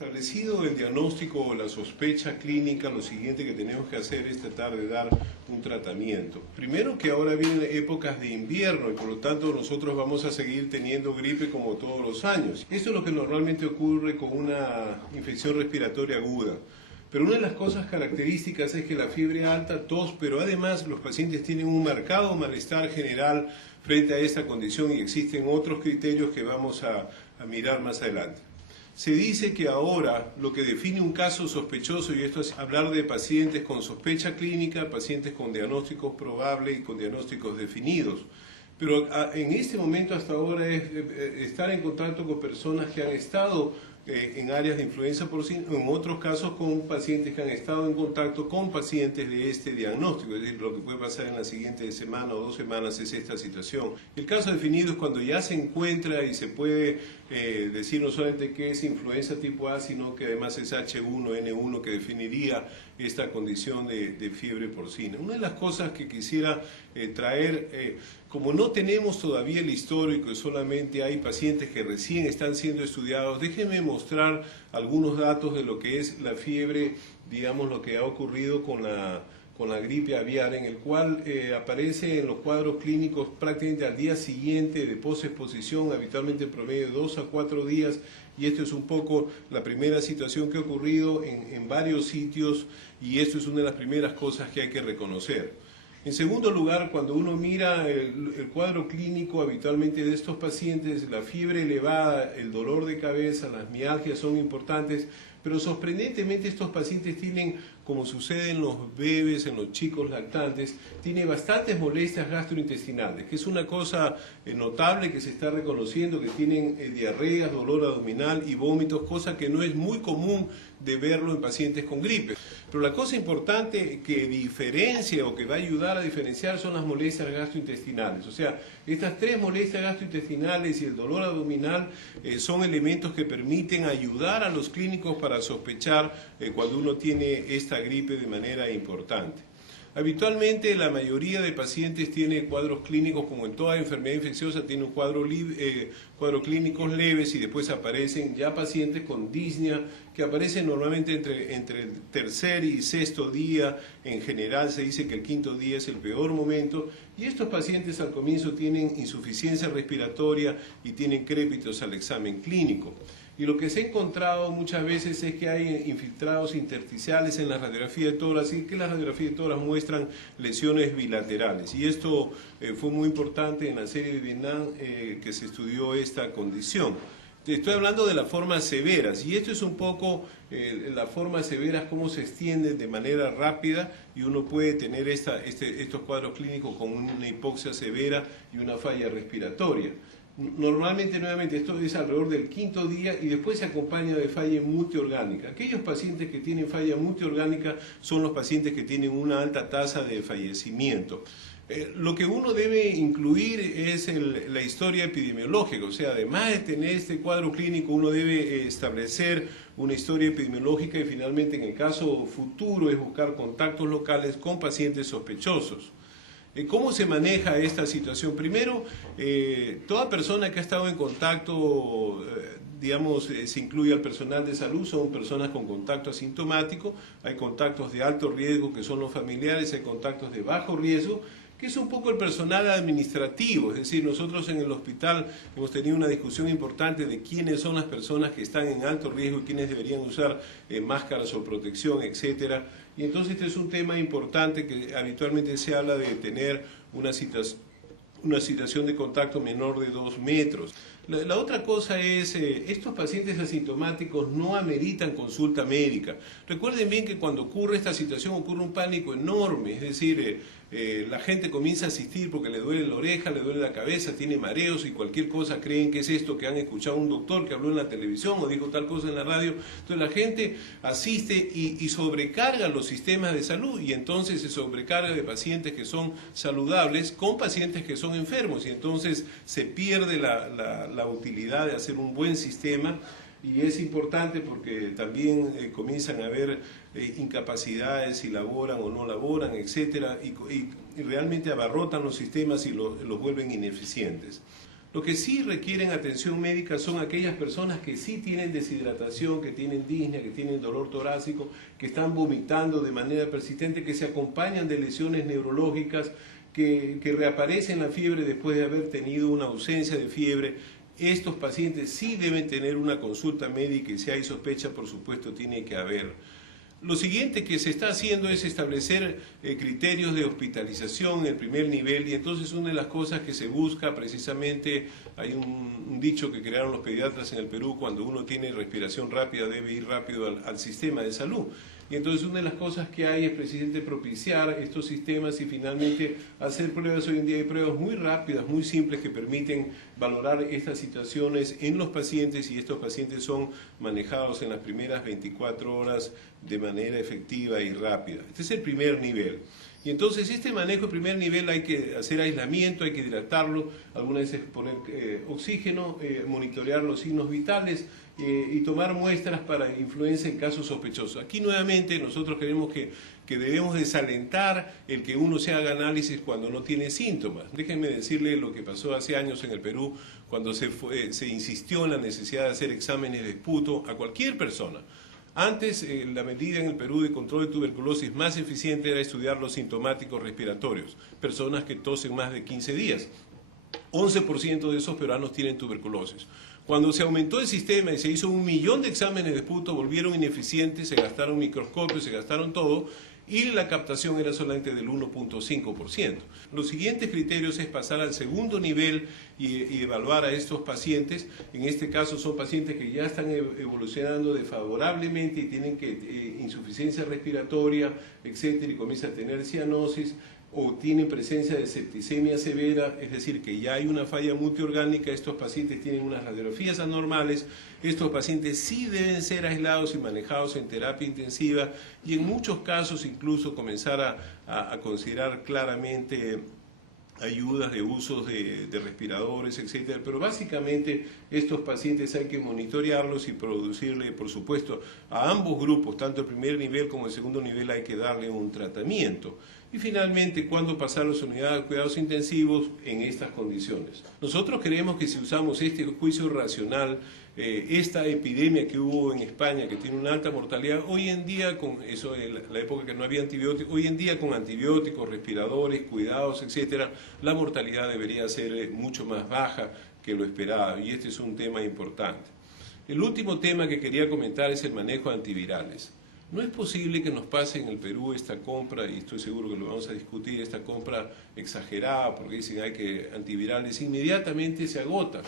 Establecido el diagnóstico o la sospecha clínica, lo siguiente que tenemos que hacer es tratar de dar un tratamiento. Primero que ahora vienen épocas de invierno y por lo tanto nosotros vamos a seguir teniendo gripe como todos los años. Esto es lo que normalmente ocurre con una infección respiratoria aguda. Pero una de las cosas características es que la fiebre alta, tos, pero además los pacientes tienen un marcado malestar general frente a esta condición y existen otros criterios que vamos a mirar más adelante. Se dice que ahora lo que define un caso sospechoso, y esto es hablar de pacientes con sospecha clínica, pacientes con diagnósticos probables y con diagnósticos definidos. Pero en este momento hasta ahora es estar en contacto con personas que han estado en áreas de influenza porcina, en otros casos con pacientes que han estado en contacto con pacientes de este diagnóstico, es decir, lo que puede pasar en la siguiente semana o 2 semanas es esta situación. El caso definido es cuando ya se encuentra y se puede decir no solamente que es influenza tipo A, sino que además es H1N1 que definiría esta condición de fiebre porcina. Una de las cosas que quisiera traer, como no tenemos todavía el histórico y solamente hay pacientes que recién están siendo estudiados, déjenme mostrar algunos datos de lo que es la fiebre, digamos lo que ha ocurrido con la gripe aviar, en el cual aparece en los cuadros clínicos prácticamente al día siguiente de posexposición, habitualmente en promedio de 2 a 4 días, y esto es un poco la primera situación que ha ocurrido en varios sitios, y esto es una de las primeras cosas que hay que reconocer. En segundo lugar, cuando uno mira el cuadro clínico habitualmente de estos pacientes, la fiebre elevada, el dolor de cabeza, las mialgias son importantes, pero sorprendentemente estos pacientes tienen, como sucede en los bebés, en los chicos lactantes, tienen bastantes molestias gastrointestinales, que es una cosa notable que se está reconociendo, que tienen diarreas, dolor abdominal y vómitos, cosa que no es muy común de verlo en pacientes con gripe. Pero la cosa importante que diferencia o que va a ayudar a diferenciar son las molestias gastrointestinales. O sea, estas 3 molestias gastrointestinales y el dolor abdominal son elementos que permiten ayudar a los clínicos para sospechar cuando uno tiene esta gripe de manera importante. Habitualmente la mayoría de pacientes tiene cuadros clínicos, como en toda enfermedad infecciosa, tiene un cuadros clínicos leves y después aparecen ya pacientes con disnea que aparecen normalmente entre el tercer y sexto día. En general se dice que el 5.º día es el peor momento y estos pacientes al comienzo tienen insuficiencia respiratoria y tienen crépitos al examen clínico. Y lo que se ha encontrado muchas veces es que hay infiltrados intersticiales en la radiografía de tórax y que las radiografías de tórax muestran lesiones bilaterales. Y esto fue muy importante en la serie de Vietnam que se estudió esta condición. Estoy hablando de las formas severas y esto es un poco las formas severas, cómo se extienden de manera rápida y uno puede tener estos cuadros clínicos con una hipoxia severa y una falla respiratoria. Normalmente, nuevamente, esto es alrededor del 5.º día y después se acompaña de falla multiorgánica. Aquellos pacientes que tienen falla multiorgánica son los pacientes que tienen una alta tasa de fallecimiento. Lo que uno debe incluir es la historia epidemiológica, o sea, además de tener este cuadro clínico, uno debe establecer una historia epidemiológica y finalmente, en el caso futuro, es buscar contactos locales con pacientes sospechosos. ¿Cómo se maneja esta situación? Primero, toda persona que ha estado en contacto, digamos, se incluye al personal de salud, son personas con contacto asintomático, hay contactos de alto riesgo que son los familiares, hay contactos de bajo riesgo, que es un poco el personal administrativo, es decir, nosotros en el hospital hemos tenido una discusión importante de quiénes son las personas que están en alto riesgo y quiénes deberían usar máscaras o protección, etcétera. Y entonces este es un tema importante que habitualmente se habla de tener una situación de contacto menor de 2 metros. La otra cosa es, estos pacientes asintomáticos no ameritan consulta médica. Recuerden bien que cuando ocurre esta situación ocurre un pánico enorme, es decir, la gente comienza a asistir porque le duele la oreja, le duele la cabeza, tiene mareos y cualquier cosa creen que es esto, que han escuchado a un doctor que habló en la televisión o dijo tal cosa en la radio. Entonces la gente asiste y sobrecarga los sistemas de salud y entonces se sobrecarga de pacientes que son saludables con pacientes que son enfermos y entonces se pierde la utilidad de hacer un buen sistema. Y es importante porque también comienzan a haber incapacidades si laboran o no laboran, etcétera, y realmente abarrotan los sistemas y los vuelven ineficientes. Lo que sí requieren atención médica son aquellas personas que sí tienen deshidratación, que tienen disnea, que tienen dolor torácico, que están vomitando de manera persistente, que se acompañan de lesiones neurológicas, que reaparecen la fiebre después de haber tenido una ausencia de fiebre. Estos pacientes sí deben tener una consulta médica y si hay sospecha, por supuesto, tiene que haber. Lo siguiente que se está haciendo es establecer criterios de hospitalización en el primer nivel y entonces una de las cosas que se busca precisamente, hay un dicho que crearon los pediatras en el Perú, cuando uno tiene respiración rápida debe ir rápido al sistema de salud. Y entonces una de las cosas que hay es precisamente propiciar estos sistemas y finalmente hacer pruebas. Hoy en día hay pruebas muy rápidas, muy simples que permiten valorar estas situaciones en los pacientes y estos pacientes son manejados en las primeras 24 horas de manera efectiva y rápida. Este es el primer nivel. Y entonces este manejo de primer nivel hay que hacer aislamiento, hay que hidratarlo, algunas veces poner oxígeno, monitorear los signos vitales y tomar muestras para influenza en casos sospechosos. Aquí nuevamente nosotros creemos que debemos desalentar el que uno se haga análisis cuando no tiene síntomas. Déjenme decirle lo que pasó hace años en el Perú cuando se insistió en la necesidad de hacer exámenes de esputo a cualquier persona. Antes, la medida en el Perú de control de tuberculosis más eficiente era estudiar los sintomáticos respiratorios, personas que tosen más de 15 días. 11% de esos peruanos tienen tuberculosis. Cuando se aumentó el sistema y se hizo 1 millón de exámenes de esputo, volvieron ineficientes, se gastaron microscopios, se gastaron todo, y la captación era solamente del 1.5%. Los siguientes criterios es pasar al segundo nivel y evaluar a estos pacientes. En este caso son pacientes que ya están evolucionando desfavorablemente y tienen insuficiencia respiratoria, etcétera, y comienzan a tener cianosis, o tienen presencia de septicemia severa, es decir, que ya hay una falla multiorgánica, estos pacientes tienen unas radiografías anormales, estos pacientes sí deben ser aislados y manejados en terapia intensiva y en muchos casos incluso comenzar a considerar claramente ayudas de usos de respiradores, etcétera, pero básicamente estos pacientes hay que monitorearlos y producirle, por supuesto, a ambos grupos, tanto el primer nivel como el segundo nivel, hay que darle un tratamiento. Y finalmente, ¿cuándo pasar a las unidades de cuidados intensivos en estas condiciones? Nosotros creemos que si usamos este juicio racional, esta epidemia que hubo en España, que tiene una alta mortalidad, hoy en día, con eso en la época que no había antibióticos, hoy en día con antibióticos, respiradores, cuidados, etcétera, la mortalidad debería ser mucho más baja que lo esperado, y este es un tema importante. El último tema que quería comentar es el manejo de antivirales. No es posible que nos pase en el Perú esta compra, y estoy seguro que lo vamos a discutir, esta compra exagerada, porque dicen hay que antivirales, inmediatamente se agota.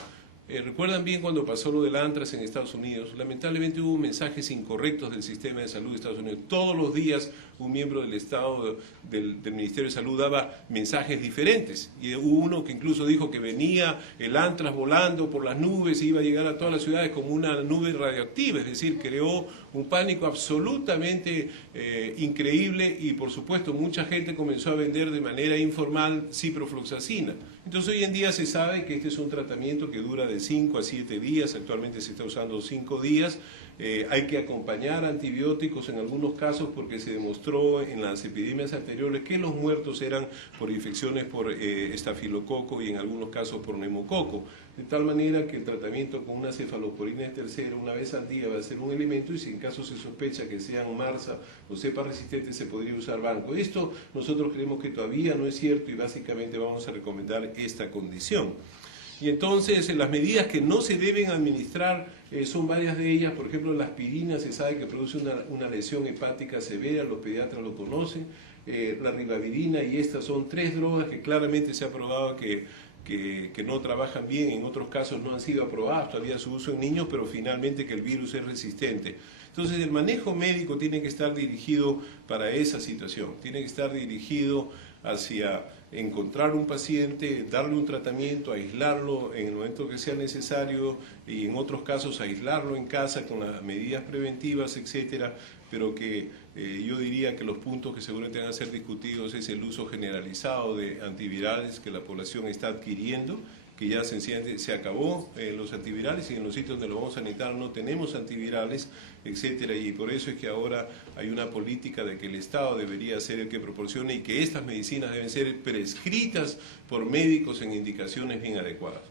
¿Recuerdan bien cuando pasó lo del Antrax en Estados Unidos? Lamentablemente hubo mensajes incorrectos del sistema de salud de Estados Unidos. Todos los días un miembro del Estado, del Ministerio de Salud, daba mensajes diferentes. Y hubo uno que incluso dijo que venía el Antrax volando por las nubes y iba a llegar a todas las ciudades como una nube radioactiva. Es decir, creó un pánico absolutamente increíble y por supuesto mucha gente comenzó a vender de manera informal ciprofloxacina. Entonces hoy en día se sabe que este es un tratamiento que dura de 5 a 7 días, actualmente se está usando 5 días, hay que acompañar antibióticos en algunos casos porque se demostró en las epidemias anteriores que los muertos eran por infecciones por estafilococo y en algunos casos por neumococo, de tal manera que el tratamiento con una cefalosporina tercera una vez al día va a ser un elemento y si en caso se sospecha que sean MRSA o cepa resistente se podría usar banco. Esto nosotros creemos que todavía no es cierto y básicamente vamos a recomendar esta condición. Y entonces las medidas que no se deben administrar son varias de ellas. Por ejemplo, la aspirina se sabe que produce una lesión hepática severa, los pediatras lo conocen. La ribavirina y estas son 3 drogas que claramente se ha probado que no trabajan bien, en otros casos no han sido aprobados todavía su uso en niños, pero finalmente que el virus es resistente. Entonces el manejo médico tiene que estar dirigido para esa situación, tiene que estar dirigido hacia encontrar un paciente, darle un tratamiento, aislarlo en el momento que sea necesario y en otros casos aislarlo en casa con las medidas preventivas, etcétera, pero que yo diría que los puntos que seguramente van a ser discutidos es el uso generalizado de antivirales que la población está adquiriendo, que ya sencillamente se acabó los antivirales y en los sitios donde lo vamos a necesitar no tenemos antivirales, etcétera, y por eso es que ahora hay una política de que el Estado debería ser el que proporcione y que estas medicinas deben ser prescritas por médicos en indicaciones bien adecuadas.